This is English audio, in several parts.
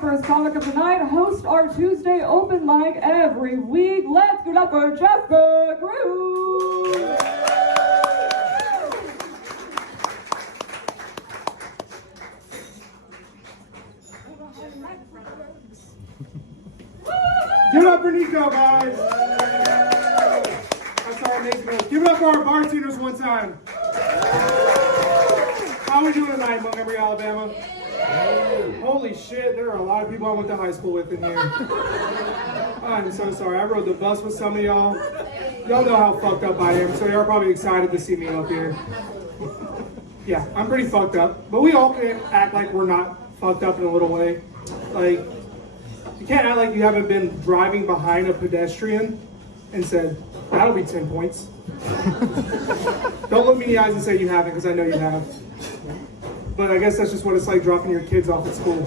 first comic of the night, host our Tuesday open mic every week. Let's give it up for Jasper Cruz. Give it up for Nico, guys. That's our amazing host. Give it up for our bartenders one time. How are we doing tonight, Montgomery, Alabama? Holy shit, there are a lot of people I went to high school with in here. I'm so sorry. I rode the bus with some of y'all. Y'all know how fucked up I am, so y'all probably excited to see me up here. Yeah, I'm pretty fucked up, but we all can act like we're not fucked up in a little way. Like, you can't act like you haven't been driving behind a pedestrian and said, that'll be 10 points. Don't look me in the eyes and say you haven't, because I know you have. But I guess that's just what it's like dropping your kids off at school.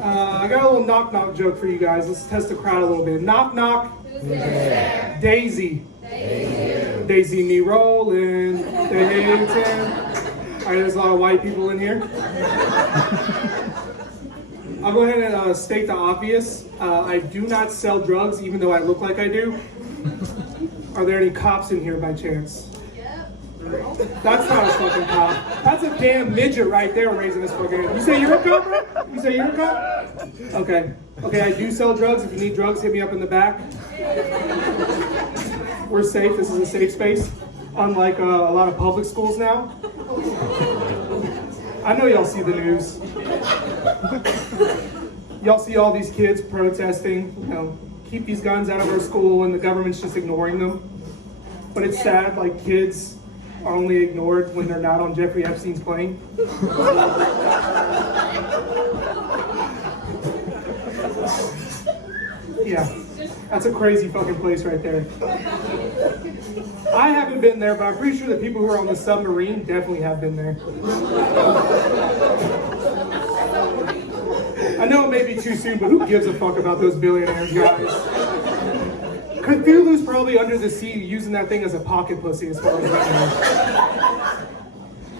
I got a little knock-knock joke for you guys. Let's test the crowd a little bit. Knock-knock. Who's there? Daisy. Daisy me rolling. Dayton. All right, there's a lot of white people in here. I'll go ahead and state the obvious. I do not sell drugs, even though I look like I do. Are there any cops in here by chance? That's not a fucking cop. That's a damn midget right there raising his fucking hand. You say you're a cop, bro? You say you're a cop? Okay. Okay, I do sell drugs. If you need drugs, hit me up in the back. We're safe. This is a safe space. Unlike a lot of public schools now. I know y'all see the news. Y'all see all these kids protesting, you know, keep these guns out of our school, and the government's just ignoring them. But it's sad, like kids are only ignored when they're not on Jeffrey Epstein's plane. Yeah, that's a crazy fucking place right there. I haven't been there, but I'm pretty sure the people who are on the submarine definitely have been there. I know it may be too soon, but who gives a fuck about those billionaires, guys? Cthulhu's probably under the sea using that thing as a pocket pussy as far as I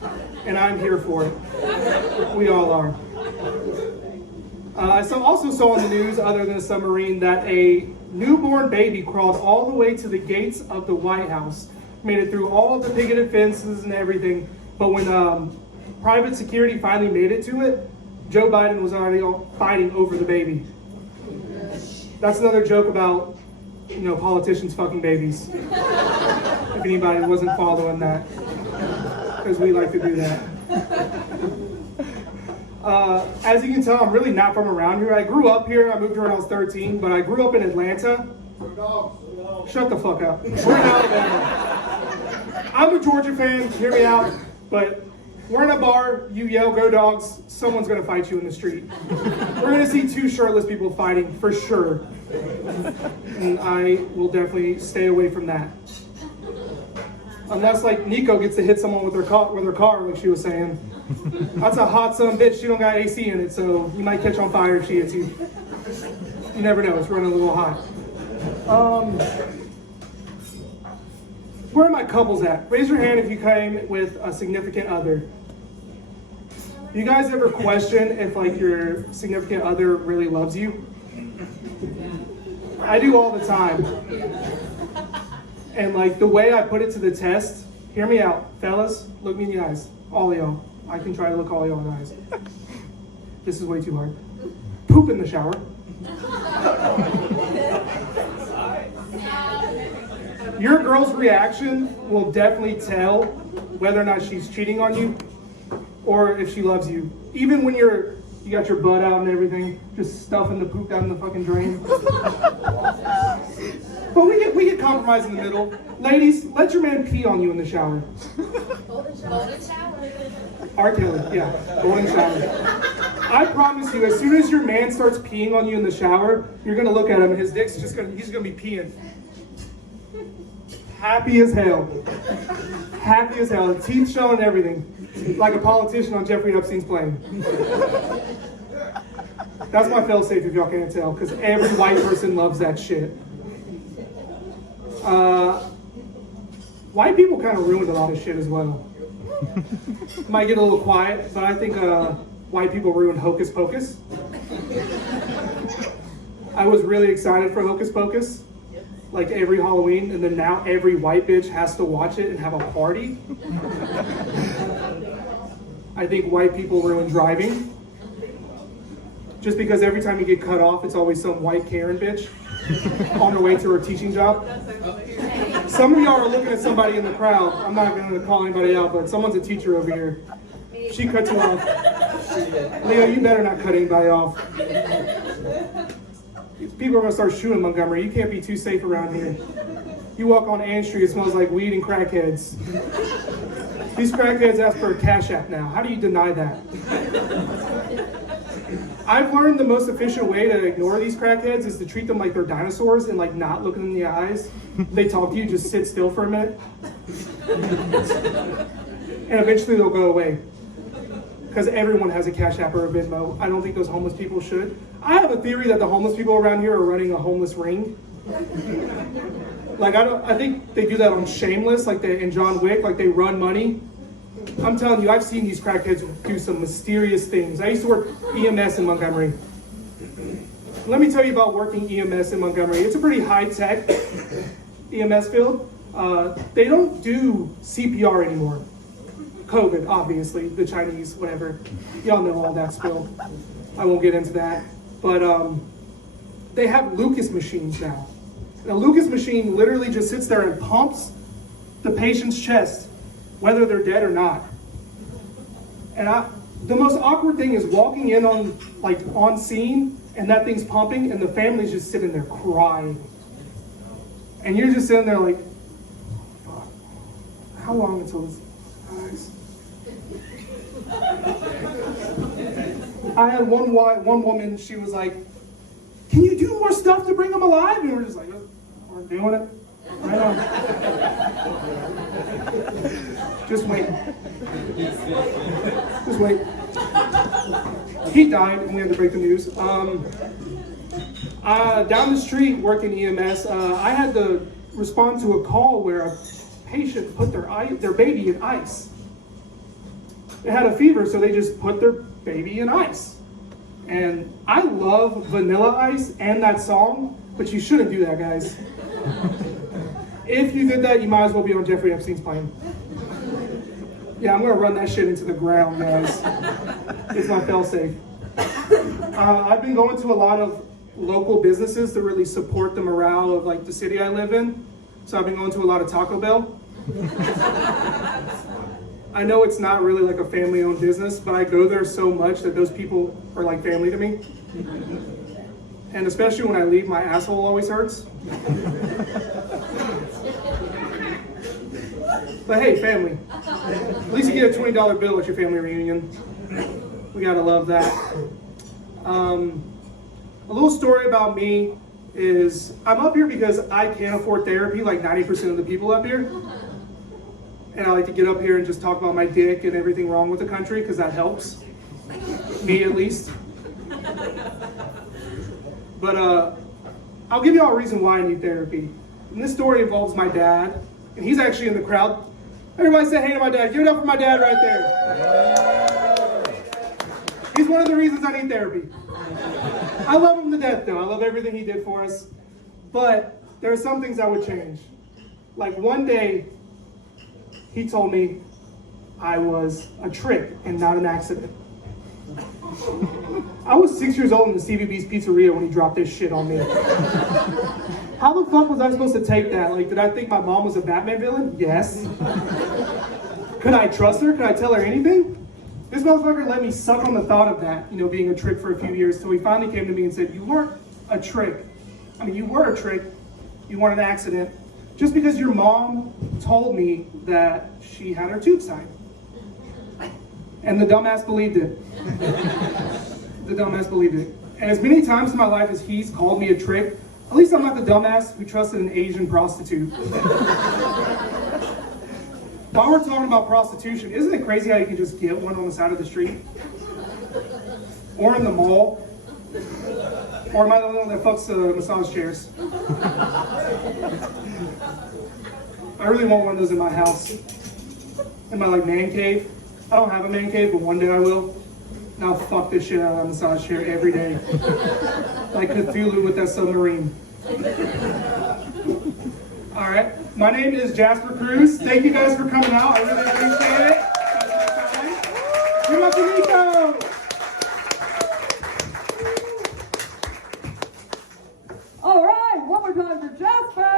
know. And I'm here for it. We all are. I also saw on the news, other than a submarine, that a newborn baby crawled all the way to the gates of the White House, made it through all of the picket fences and everything, but when private security finally made it to it, Joe Biden was already fighting over the baby. That's another joke about, you know, politicians fucking babies. If anybody wasn't following that, because we like to do that. As you can tell, I'm really not from around here. I grew up here. I moved here when I was 13, but I grew up in Atlanta. Shut the fuck up. We're in Alabama. I'm a Georgia fan, hear me out, but we're in a bar, you yell, go dogs, someone's gonna fight you in the street. We're gonna see two shirtless people fighting, for sure. And I will definitely stay away from that. Unless, like, Nico gets to hit someone with her car, like she was saying. That's a hot son bitch, she don't got AC in it, so you might catch on fire if she hits you. You never know, it's running a little hot. Where are my couples at? Raise your hand if you came with a significant other. You guys ever question if, like, your significant other really loves you? I do all the time. And, like, the way I put it to the test, hear me out. Fellas, look me in the eyes. All of y'all. I can try to look all of y'all in the eyes. This is way too hard. Poop in the shower. Your girl's reaction will definitely tell whether or not she's cheating on you or if she loves you. Even when you got your butt out and everything, just stuffing the poop down the fucking drain. But we get compromised in the middle. Ladies, let your man pee on you in the shower. Golden shower. R. Kelly, yeah, golden shower. I promise you, as soon as your man starts peeing on you in the shower, you're gonna look at him and his dick's he's gonna be peeing. Happy as hell. Happy as hell. Teeth showing and everything. Like a politician on Jeffrey Epstein's plane. That's my fail-safe if y'all can't tell, because every white person loves that shit. White people kind of ruined a lot of shit as well. Might get a little quiet, but I think white people ruined Hocus Pocus. I was really excited for Hocus Pocus, like every Halloween, and then now every white bitch has to watch it and have a party. I think white people ruin driving. Just because every time you get cut off, it's always some white Karen bitch on her way to her teaching job. Some of y'all are looking at somebody in the crowd. I'm not going to call anybody out, but someone's a teacher over here. She cut you off. Leo, you better not cut anybody off. People are going to start shooting Montgomery. You can't be too safe around here. You walk on Ann Street, it smells like weed and crackheads. These crackheads ask for a cash app now. How do you deny that? I've learned the most efficient way to ignore these crackheads is to treat them like they're dinosaurs and like not look them in the eyes. They talk to you, just sit still for a minute. And eventually they'll go away. Because everyone has a Cash App or a Venmo. I don't think those homeless people should. I have a theory that the homeless people around here are running a homeless ring. Like I think they do that on Shameless, like in John Wick, like they run money. I'm telling you, I've seen these crackheads do some mysterious things. I used to work EMS in Montgomery. Let me tell you about working EMS in Montgomery. It's a pretty high-tech EMS field. They don't do CPR anymore. COVID, obviously, the Chinese, whatever. Y'all know all that spill. I won't get into that. But they have Lucas machines now. And a Lucas machine literally just sits there and pumps the patient's chest, whether they're dead or not. And the most awkward thing is walking in on scene and that thing's pumping and the family's just sitting there crying. And you're just sitting there like, fuck, how long until this dies? I had one woman, she was like, can you do more stuff to bring them alive? And we're just like, we're doing it. I know. Just wait. Just wait. He died, and we had to break the news. Down the street, working EMS, I had to respond to a call where a patient put their baby in ice. They had a fever, so they just put their baby in ice. And I love Vanilla Ice and that song, but you shouldn't do that, guys. If you did that, you might as well be on Jeffrey Epstein's plane. Yeah, I'm gonna run that shit into the ground, guys. It's my fail-safe. I've been going to a lot of local businesses to really support the morale of like the city I live in. So I've been going to a lot of Taco Bell. I know it's not really like a family-owned business, but I go there so much that those people are like family to me. And especially when I leave, my asshole always hurts. But hey, family. At least you get a $20 bill at your family reunion. We gotta love that. A little story about me is I'm up here because I can't afford therapy like 90% of the people up here. And I like to get up here and just talk about my dick and everything wrong with the country because that helps. Me at least. But I'll give you all a reason why I need therapy. And this story involves my dad, and he's actually in the crowd. Everybody say hey to my dad. Give it up for my dad right there. He's one of the reasons I need therapy. I love him to death though. I love everything he did for us. But there are some things I would change. Like one day, he told me I was a trick and not an accident. I was 6 years old in the CVB's pizzeria when he dropped this shit on me. How the fuck was I supposed to take that? Like, did I think my mom was a Batman villain? Yes. Could I trust her? Could I tell her anything? This motherfucker let me suck on the thought of that, you know, being a trick for a few years, till he finally came to me and said, you weren't a trick. I mean, you were a trick. You weren't an accident. Just because your mom told me that she had her tubes tied. And the dumbass believed it. The dumbass believed it. And as many times in my life as he's called me a trick, at least I'm not the dumbass who trusted an Asian prostitute. While we're talking about prostitution, isn't it crazy how you can just get one on the side of the street? Or in the mall? Or am I the only one that fucks massage chairs? I really want one of those in my house. in my like man cave. I don't have a man cave, but one day I will. And I'll fuck this shit out of that massage chair every day. Like Cthulhu with that submarine. All right, my name is Jasper Cruz. Thank you guys for coming out. I really appreciate it. Give it up to Nico. All right, one more time for Jasper.